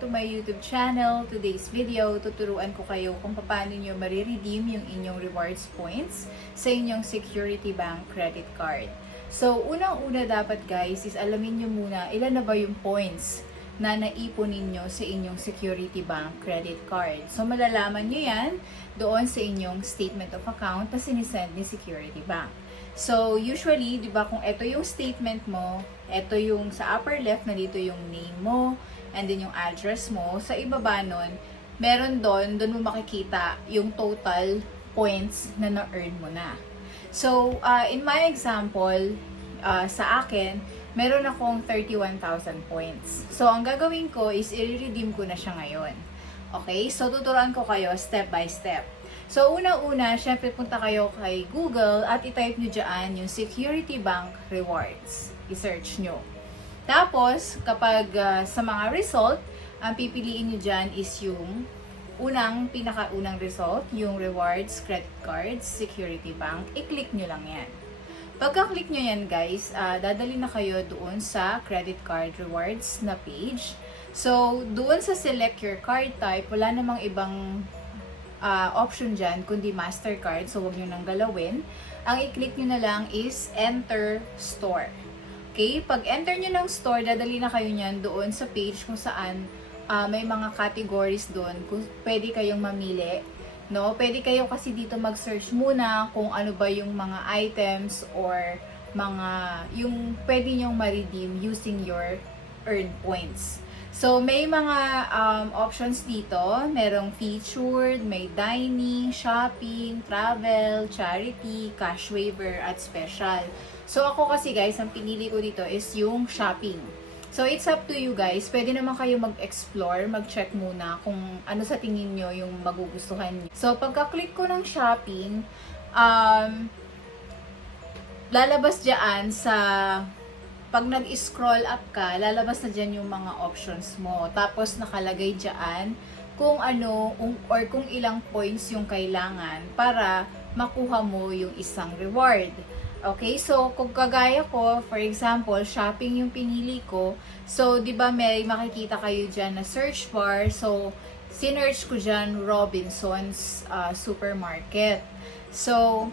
to my YouTube channel. Today's video, tuturuan ko kayo kung paano nyo mariredeem yung inyong rewards points sa inyong Security Bank credit card. So, unang-una dapat guys is alamin nyo muna ilan na ba yung points na naipon ninyo sa inyong Security Bank credit card. So, malalaman nyo yan doon sa inyong statement of account na sinisend ni Security Bank. So, usually, di ba, kung ito yung statement mo, ito yung sa upper left, nandito yung name mo, and then yung address mo. Sa ibaba nun, meron doon mo makikita yung total points na na-earn mo na. So, in my example, sa akin, meron akong 31,000 points. So, ang gagawin ko is i-redeem ko na siya ngayon. Okay? So, tuturuan ko kayo step by step. So, una-una, syempre punta kayo kay Google at i-type nyo dyan yung Security Bank Rewards. I-search nyo. Tapos, kapag sa mga result, ang pipiliin nyo dyan is yung pinakaunang result, yung Rewards Credit Cards, Security Bank. I-click nyo lang yan. Pagka-click nyo yan guys, dadali na kayo doon sa Credit Card Rewards na page. So, doon sa Select Your Card Type, wala namang ibang option dyan, kundi Mastercard, so huwag nyo nang galawin. Ang i-click nyo na lang is Enter Store. Okay? Pag enter nyo ng store, dadali na kayo nyan doon sa page kung saan may mga categories doon, kung pwede kayong mamili. No? Pwede kayo kasi dito mag-search muna kung ano ba yung mga items or yung pwede nyong ma-redeem using your earned points. So, may mga options dito. Merong featured, may dining, shopping, travel, charity, cash waiver, at special. So, ako kasi guys, ang pinili ko dito is yung shopping. So, it's up to you guys. Pwede naman kayo mag-explore, mag-check muna kung ano sa tingin nyo yung magugustuhan nyo. So, pagka-click ko ng shopping, lalabas dyan sa... Pag nag-scroll up ka, lalabas na dyan yung mga options mo. Tapos nakalagay dyan kung ano or kung ilang points yung kailangan para makuha mo yung isang reward. Okay? So, kung kagaya ko, for example, shopping yung pinili ko. So, di ba may makikita kayo dyan na search bar. So, sinearch ko dyan Robinson's Supermarket. So,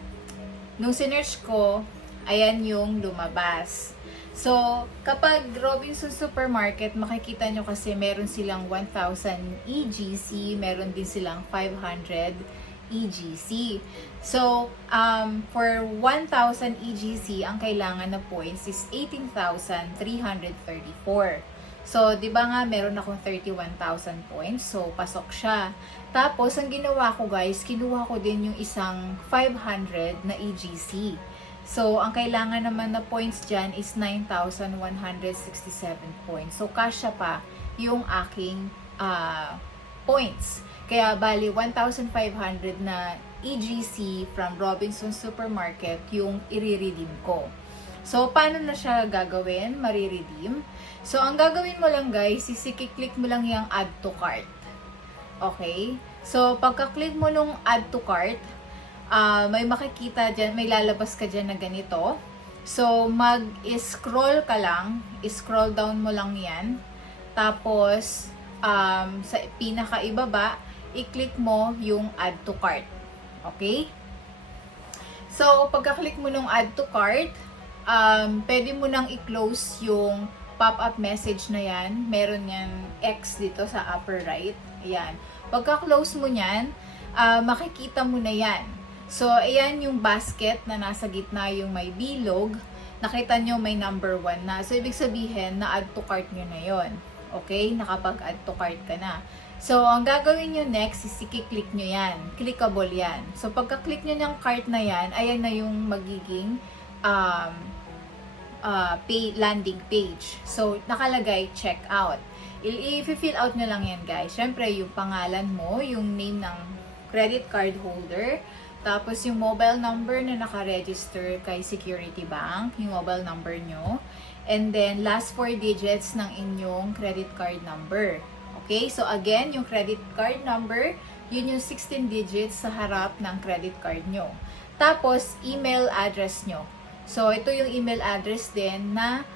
nung sinearch ko, ayan yung lumabas. So, kapag Robinsons Supermarket, makikita nyo kasi meron silang 1,000 EGC, meron din silang 500 EGC. So, for 1,000 EGC, ang kailangan na points is 18,334. So, di ba nga, meron akong 31,000 points. So, pasok siya. Tapos, ang ginawa ko guys, kinuha ko din yung isang 500 na EGC. So, ang kailangan naman na points dyan is 9,167 points. So, kasya pa yung aking points. Kaya, bali, 1,500 na EGC from Robinsons Supermarket yung i-redeem ko. So, paano na siya gagawin? Mariredeem? So, ang gagawin mo lang guys, is i-click mo lang yung Add to Cart. Okay? So, pagka-click mo nung Add to Cart, may makikita dyan, may lalabas ka dyan na ganito. So, mag-scroll ka lang, scroll down mo lang yan. Tapos, sa pinakaibaba, i-click mo yung Add to Cart. Okay? So, pagka-click mo nung Add to Cart, pwede mo nang i-close yung pop-up message na yan. Meron yan X dito sa upper right. Ayan. Pagka-close mo yan, makikita mo na yan. So, ayan yung basket na nasa gitna yung may bilog. Nakita nyo may number 1 na. So, ibig sabihin na add to cart nyo na yon. Okay? Nakapag-add to cart ka na. So, ang gagawin nyo next is i-click nyo yan. Clickable yan. So, pagka-click nyo ng cart na yan, ayan na yung magiging landing page. So, nakalagay check out. I-fill out nyo lang yan guys. Siyempre, yung pangalan mo, yung name ng credit card holder, tapos yung mobile number na naka-register kay Security Bank, yung mobile number nyo. And then, last 4 digits ng inyong credit card number. Okay? So, again, yung credit card number, yun yung 16 digits sa harap ng credit card nyo. Tapos, email address nyo. So, ito yung email address din na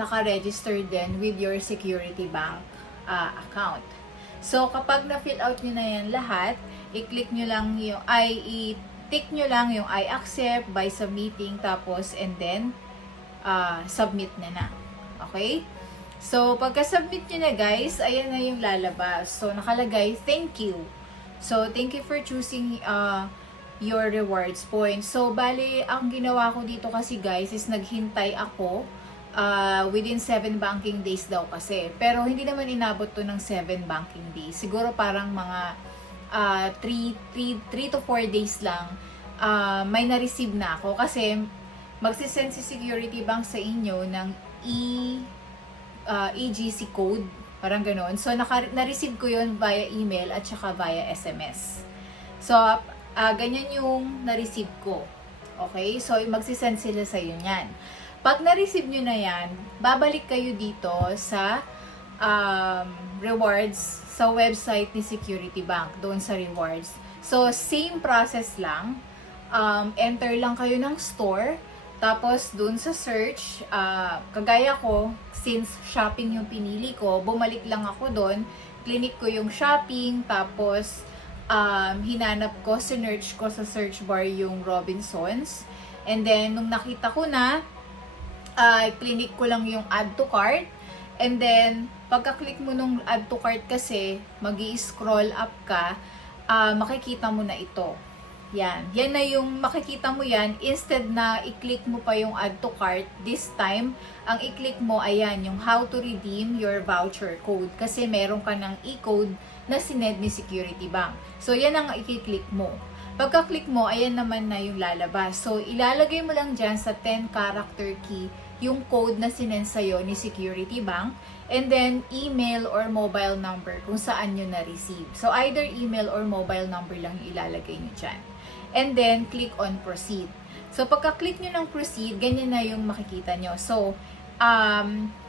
naka-register din with your Security Bank account. So, kapag na-fill out nyo na yan lahat, i-click nyo lang yung, i-tick nyo lang yung I accept by submitting, tapos, and then, submit na. Okay? So, pagka-submit nyo na guys, ayan na yung lalabas. So, nakalagay, thank you. So, thank you for choosing your rewards points. So, bali, ang ginawa ko dito kasi guys, is naghintay ako within 7 banking days daw kasi. Pero hindi naman inabot to ng 7 banking days. Siguro parang mga 3 to 4 days lang may na-receive na ako. Kasi magsisend si Security Bank sa inyo ng EGC code. Parang ganon. So, na-receive ko yun via email at saka via SMS. So, ganyan yung na-receive ko. Okay? So, magsisend sila sa inyo yan. Pag na-receive nyo na yan, babalik kayo dito sa rewards sa website ni Security Bank, doon sa rewards. So, same process lang. Enter lang kayo ng store, tapos doon sa search, kagaya ko, since shopping yung pinili ko, bumalik lang ako doon, clinic ko yung shopping, tapos hinanap ko, sinearch ko sa search bar yung Robinsons. And then, nung nakita ko na, clinic ko lang yung add to cart. And then, pagka-click mo nung add to cart kasi, magi-scroll up ka, makikita mo na ito. Yan. Yan na yung makikita mo yan. Instead na i-click mo pa yung add to cart, this time, ang i-click mo, ayan, yung how to redeem your voucher code. Kasi meron ka ng e-code na sinend ni Security Bank. So, yan ang i-click mo. Pagka-click mo, ayan naman na yung lalabas. So, ilalagay mo lang dyan sa 10-character key yung code na sinend sa'yo ni Security Bank, and then email or mobile number kung saan nyo na-receive. So, either email or mobile number lang yung ilalagay nyo dyan. And then, click on proceed. So, pagka-click nyo ng proceed, ganyan na yung makikita nyo. So,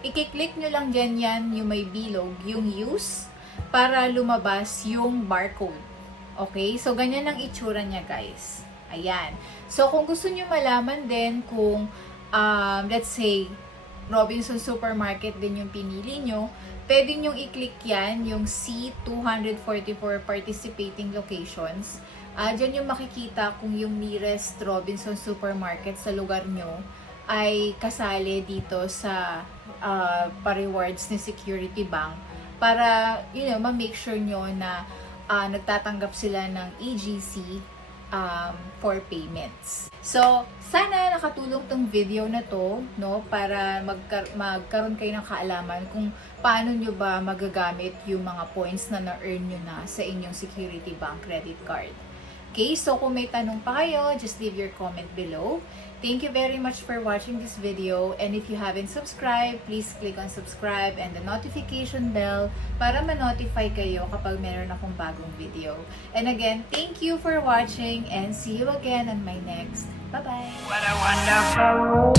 i-click nyo lang dyan yan, yung may bilog, yung use, para lumabas yung barcode. Okay? So, ganyan ang itsura niya, guys. Ayan. So, kung gusto nyo malaman din kung let's say, Robinson Supermarket din yung pinili nyo, pwede nyo i-click yan, yung C244 participating locations. Diyan yung makikita kung yung nearest Robinson Supermarket sa lugar nyo ay kasali dito sa pa-rewards ni Security Bank para, ma-make sure nyo na nagtatanggap sila ng EGC for payments. So, sana nakatulong tong video na to, no, para magkaroon kayo ng kaalaman kung paano nyo ba magagamit yung mga points na na-earn nyo na sa inyong Security Bank credit card. Okay, so kung may tanong pa kayo, just leave your comment below. Thank you very much for watching this video, and if you haven't subscribed, please click on subscribe and the notification bell para ma-notify kayo kapag meron akong bagong video. And again, thank you for watching and see you again on my next. Bye-bye! What a wonderful